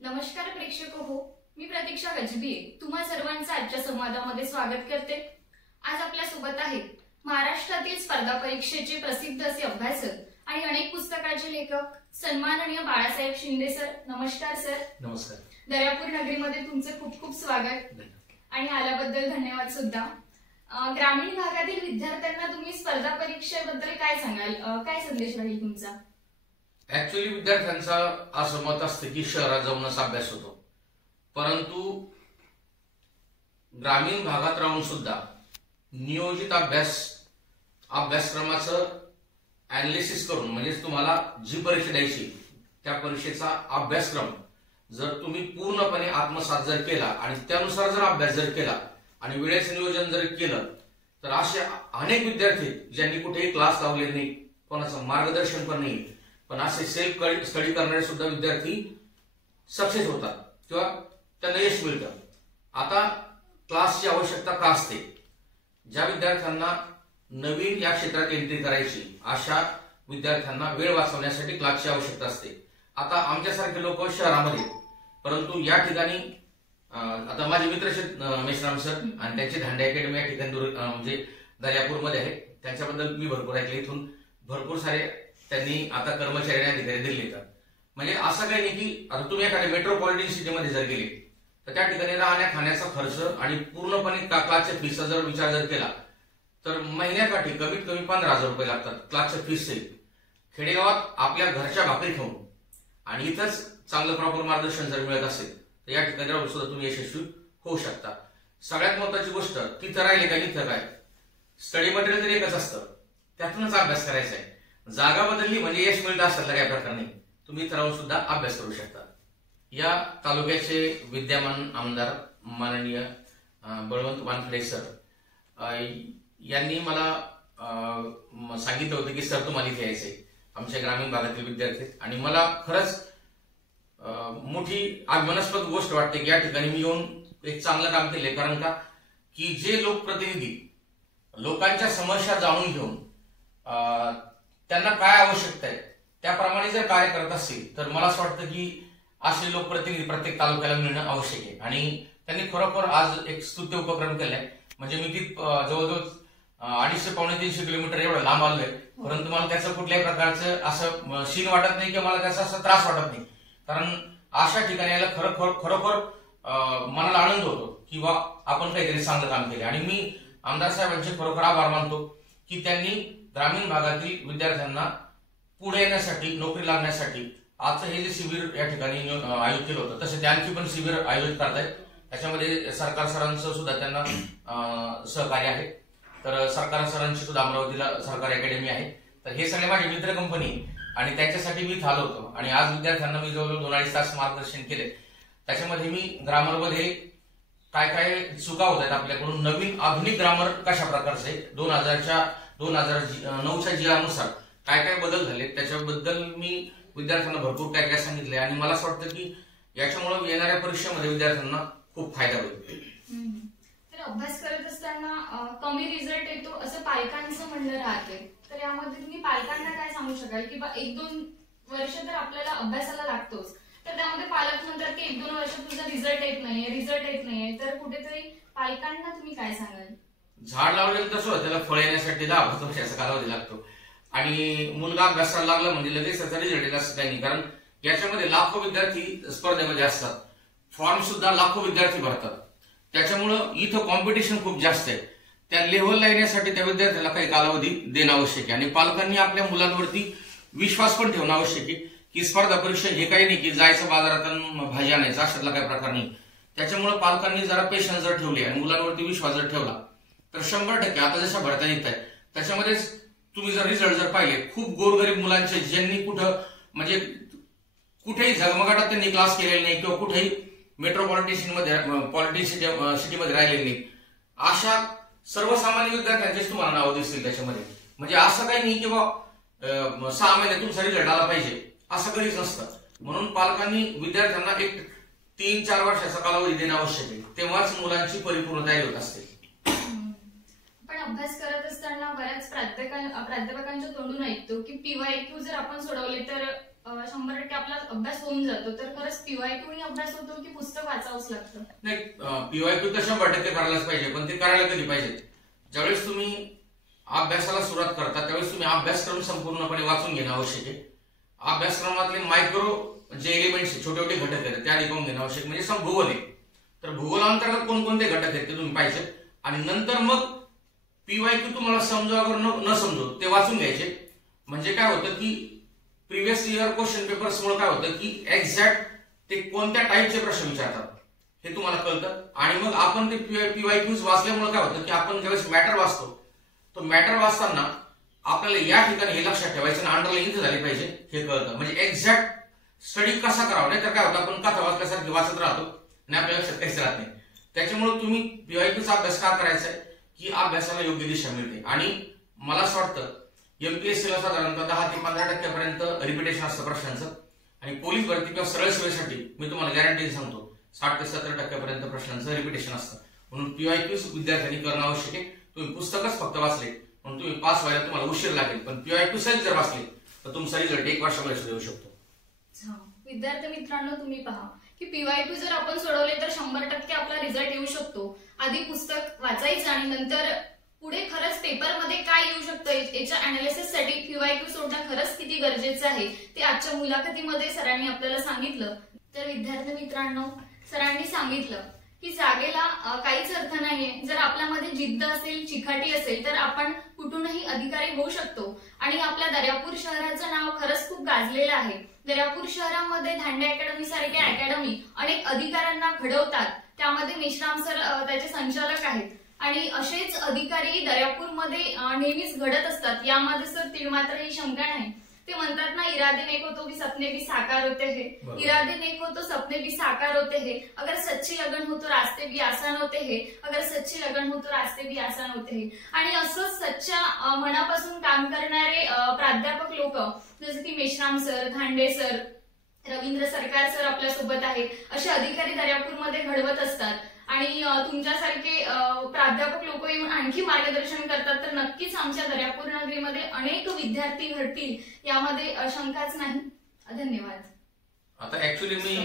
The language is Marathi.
नमस्कार प्रेक्षक हो, मी प्रतीक्षा गजबीये तुम्हा सर्वांचं आजच्या संवादामध्ये स्वागत करते। आज आपल्या सोबत आहेत महाराष्ट्रातील स्पर्धा परीक्षेचे प्रसिद्ध असे अभ्यासक आणि अनेक पुस्तकाचे लेखक सन्माननीय बाळासाहेब शिंदे सर। नमस्कार सर। नमस्कार। दर्यापूर नगरीमध्ये तुमचे खूप खूप स्वागत आणि आल्याबद्दल धन्यवाद सुद्धा। ग्रामीण भागातील विद्यार्थ्यांना तुम्ही स्पर्धा परीक्षेबद्दल काय सांगाल, काय संदेश राहील तुमचा? ऍक्च्युअली विद्यार्थ्यांचा असं मत असतं की शहरात जाऊनच अभ्यास होतो, परंतु ग्रामीण भागात राहून सुद्धा नियोजित अभ्यासक्रमाचं अनालिसिस करून म्हणजे तुम्हाला जी परीक्षा द्यायची त्या परीक्षेचा अभ्यासक्रम जर तुम्ही पूर्णपणे आत्मसात जर केला आणि त्यानुसार जर अभ्यास जर केला आणि वेळेचं नियोजन जर केलं तर असे अनेक विद्यार्थी ज्यांनी कुठेही क्लास लावले नाही, कोणाचं मार्गदर्शन पण नाही, पण असे सेल्फ स्टडी करणारे सुद्धा विद्यार्थी सक्सेस होतात किंवा त्यांना यश मिळतं। आता क्लासची आवश्यकता का असते? ज्या विद्यार्थ्यांना नवीन या क्षेत्रात एंट्री करायची अशा विद्यार्थ्यांना वेळ वाचवण्यासाठी क्लासची आवश्यकता असते। आता आमच्यासारखे लोक शहरामध्ये, परंतु या ठिकाणी आता माझे मित्र मेश्राम सर आणि त्यांची दांडे अकॅडमी या ठिकाणी म्हणजे दर्यापूरमध्ये आहे, त्यांच्याबद्दल मी भरपूर ऐकले। इथून भरपूर सारे त्यांनी आता कर्मचारी आणि अधिकारी दिले येतात। म्हणजे असं काही नाही की आता तुम्ही एखाद्या मेट्रोपॉलिटन सिटीमध्ये जर गेले तर त्या ठिकाणी राहण्या खाण्याचा खर्च आणि पूर्णपणे क्लासच्या फीचा जर विचार जर केला तर महिन्याकाठी कमीत कमी 15,000 रुपये लागतात क्लासच्या फीस सहित। खेडेगावात आपल्या घरच्या भाकरी खाऊन आणि इथंच चांगलं प्रॉपर मार्गदर्शन जर मिळत असेल तर या ठिकाणी राहून सुद्धा तुम्ही यशस्वी होऊ शकता। सगळ्यात महत्वाची गोष्ट तिथं राहिले का इथं काय, स्टडी मटेरियल तर एकच असतं, त्यातूनच अभ्यास करायचा आहे। जागा बदलली म्हणजे यश मिळत असेल तर या प्रकारे तुम्ही इथं राहून सुद्धा अभ्यास करू शकता। या तालुक्याचे विद्यमान आमदार माननीय बळवंत वानखडे सर यांनी मला सांगितलं होतं की सर तुम्हाला इथे यायचंय, आमच्या ग्रामीण भागातील विद्यार्थी, आणि मला खरंच मोठी अभिमानास्पद गोष्ट वाटते की या ठिकाणी मी येऊन एक चांगलं काम केलंय। कारण का की जे लोकप्रतिनिधी लोकांच्या समस्या जाणून घेऊन त्यांना काय आवश्यकता आहे त्याप्रमाणे जर कार्य करत असतील तर मला असं वाटतं की असे लोकप्रतिनिधी प्रत्येक तालुक्याला मिळणं आवश्यक आहे। आणि त्यांनी खरोखर आज एक स्तुत्य उपक्रम केलाय। म्हणजे मी ती जवळजवळ 250-300 किलोमीटर एवढं लांब आलोय, परंतु मला त्याचं कुठल्याही प्रकारचं असं शीन वाटत नाही किंवा मला त्याचा असा त्रास वाटत नाही, कारण अशा ठिकाणी याला खरोखर मनाला आनंद होतो की बा आपण काहीतरी चांगलं काम केले। आणि मी आमदार साहेबांचे खरोखर आभार मानतो की त्यांनी ग्रामीण भागातील विद्यार्थ्यांना पुढे येण्यासाठी, नोकरी लागण्यासाठी आजचं हे जे शिबिर या ठिकाणी आयोजित केलं होतं तसे आणखी पण शिबिर आयोजित करतायत। त्याच्यामध्ये सरकार सरांचं सुद्धा त्यांना सहकार्य आहे। तर सरकार सरांची सुद्धा अमरावतीला सरकारी अकॅडमी आहे। तर हे सगळे माझे मित्र कंपनी आणि त्यांच्यासाठी मी आलो होतो आणि आज विद्यार्थ्यांना मी जवळजवळ 2-2.5 तास मार्गदर्शन केले। त्याच्यामध्ये मी ग्रामरमध्ये काय काय चुका होत आहेत आपल्याकडून, नवीन आधुनिक ग्रामर कशा प्रकारचे 2009च्या GR नुसार काय काय बदल झाले त्याच्याबद्दल मी विद्यार्थ्यांना भरपूर काय काय सांगितले। आणि मला असं वाटतं की याच्यामुळे येणाऱ्या परीक्षेमध्ये विद्यार्थ्यांना खूप फायदा होईल। तर अभ्यास करत असताना कमी रिझल्ट येतो असं पालकांचं म्हणणं राहते, तर यामध्ये तुम्ही पालकांना काय सांगू शकाल की 1-2 वर्ष तर आपल्याला अभ्यासाला लागतोच, तर त्यामध्ये पालक म्हणतात की 1-2 वर्ष तुझा रिझल्ट येत नाहीये, तर कुठेतरी पालकांना तुम्ही काय सांगाल? झाड लावलेलं तसं त्याला फळ येण्यासाठी 10 वर्षाचा कालावधी लागतो आणि मुलगा अभ्यासाला लागला म्हणजे लगेच त्याचा रिझल्ट येत असं काही नाही, कारण याच्यामध्ये लाखो विद्यार्थी स्पर्धेमध्ये असतात, फॉर्म सुद्धा लाखो विद्यार्थी भरतात, त्याच्यामुळं इथं कॉम्पिटिशन खूप जास्त आहे। त्या लेव्हलला येण्यासाठी त्या विद्यार्थ्याला काही कालावधी देणं आवश्यक आहे आणि पालकांनी आपल्या मुलांवरती विश्वास पण ठेवणं आवश्यक आहे की स्पर्धा परीक्षा हे काही नाही की जायचं बाजारातून भाजी आणायचं अशातला काही प्रकार नाही। त्याच्यामुळे पालकांनी जरा पेशन्स जर ठेवले आणि मुलांवरती विश्वास जर ठेवला तर 100% आता जशा भरता येत आहेत त्याच्यामध्ये तुम्ही जर रिझल्ट जर पाहिले, खूप गोरगरीब मुलांचे ज्यांनी म्हणजे कुठेही झगमगाटात त्यांनी क्लास केलेले नाही किंवा कुठेही मेट्रोपॉलिटन सिटीमध्ये राहिलेले नाही, अशा सर्वसामान्य विद्यार्थ्यांचेच तुम्हाला नाव दिसतील त्याच्यामध्ये। म्हणजे असं काही नाही किंवा 6 महिने तुमचा रिझल्ट आला पाहिजे असं कधीच नसतं। म्हणून पालकांनी विद्यार्थ्यांना एक 3-4 वर्षाचा कालावधी देणं आवश्यक आहे, तेव्हाच मुलांची परिपूर्ण तयारी होत असते। पण अभ्यास करत असताना बऱ्याच प्राध्यापकांच्या तोंडून ऐकतो की PYQ जर आपण सोडवले तर 100% आपला अभ्यास होऊन जातो, तर खरंच PYQ अभ्यास होतो की पुस्तक वाचावंच लागतं? नाही, PYQ तर 100% करायलाच पाहिजे, पण ते करायला कधी पाहिजे? ज्यावेळेस तुम्ही अभ्यासाला सुरुवात करता त्यावेळेस तुम्ही अभ्यासक्रम संपूर्णपणे वाचून घेणं आवश्यक आहे. अभ्यासक्रमातले मायक्रो जे एलिमेंट्स छोटे छोटे घटक आहेत ते आधी पाहून घेणं आवश्यक, म्हणजे भूगोल आहे तर भूगोलांतर्गत कोणकोणते घटक आहेत ते तुम्ही पाहिजे, आणि नंतर मग PYQ तुम्हाला समजा न समजो ते वाचून घ्यायचे. म्हणजे काय होतं की प्रिव्हियस इयर क्वेश्चन पेपर्स मुळे काय होतं की एक्झॅक्ट ते कोणत्या टाईपचे प्रश्न विचारतात हे तुम्हाला कळतं. आणि मग आपण ते PYQs वाचल्यामुळे काय होतं की आपण ज्यावेळेस मॅटर वाचतो तो मॅटर वाचताना आपल्याला या ठिकाणी हे लक्षात ठेवायचं आणि अंडरलाईन इथे झाली पाहिजे हे कळतं. म्हणजे एक्झॅक्ट स्टडी कसा करावा, नाही तर काय होतं आपण कथा वाचल्यासारखी वाचत राहतो आणि आपल्या लक्षात काहीच राहत नाही. त्याच्यामुळे तुम्ही PYQचा अभ्यास का करायचा आहे की अभ्यासाला योग्य दिशा मिळते. आणि मला असं वाटतं MPSC ला साधारणतः 10 ते 15% पर्यंत रिपिटेशन असतं प्रश्नांचं, आणि पोलीस भरती किंवा सरळ सेवेसाठी मी तुम्हाला गॅरंटी सांगतो 60 ते 70% पर्यंत प्रश्नांचं रिपिटेशन असतं. म्हणून PYQ विद्यार्थ्यांनी करणं आवश्यक आहे. तुम्ही पुस्तकच फक्त वाचले म्हणून तुम्ही पास व्हायला तुम्हाला उशीर लागेल, पण PYQ सहित जर वाचले तर तुमचा रिझल्ट 1 वर्षामध्ये येऊ शकतो. विद्यार्थी मित्रांनो, तुम्ही पहा की PYQ जर आपण सोडवले तर 100% आपला रिझल्ट येऊ शकतो. आधी पुस्तक वाचायचं आणि नंतर पुढे खरंच पेपरमध्ये काय येऊ शकतं याच्या अनालिसिस साठी PYQ सोडणं खरंच किती गरजेचं आहे ते आजच्या मुलाखतीमध्ये सरांनी आपल्याला सांगितलं. तर विद्यार्थी मित्रांनो, सरांनी सांगितलं की जागेला काहीच अर्थ नाहीये. जर आपल्यामध्ये जिद्द असेल, चिकाटी असेल तर आपण कुठूनही अधिकारी होऊ शकतो. आणि आपल्या दर्यापूर शहराचं नाव खरंच खूप गाजलेलं आहे. दर्यापूर शहरामध्ये दांडिया अकॅडमी सारख्या अकॅडमी अनेक अधिकाऱ्यांना घडवतात. त्यामध्ये मेश्राम सर त्याचे संचालक आहेत. आणि असेच अधिकारी दर्यापूरमध्ये नेहमीच घडत असतात, यामध्ये सर तीळमात्रही शंका नाही. ते म्हणतात ना, इरादे नेक हो तो भी सपने भी साकार होते हैं, इरादे नेक हो तो सपने भी साकार होते हैं, अगर सच्ची लगन हो तो रास्ते भी आसान होते हैं, अगर सच्ची लगन हो तो रास्ते भी आसान होते हैं. आणि असंच सच्च्या मनापासून काम करणारे प्राध्यापक लोक जसे की मेश्राम सर, धांडे सर, रवींद्र सरकार सर आपल्यासोबत आहेत, असे अधिकारी दर्यापूरमध्ये घडवत असतात. आणि तुमच्यासारखे प्राध्यापक लोक येऊन आणखी मार्गदर्शन करतात, तर नक्कीच आमच्या दर्यापूर नगरीमध्ये अनेक विद्यार्थी घडतील यामध्ये शंकाच नाही. धन्यवाद. आता ऍक्च्युअली मी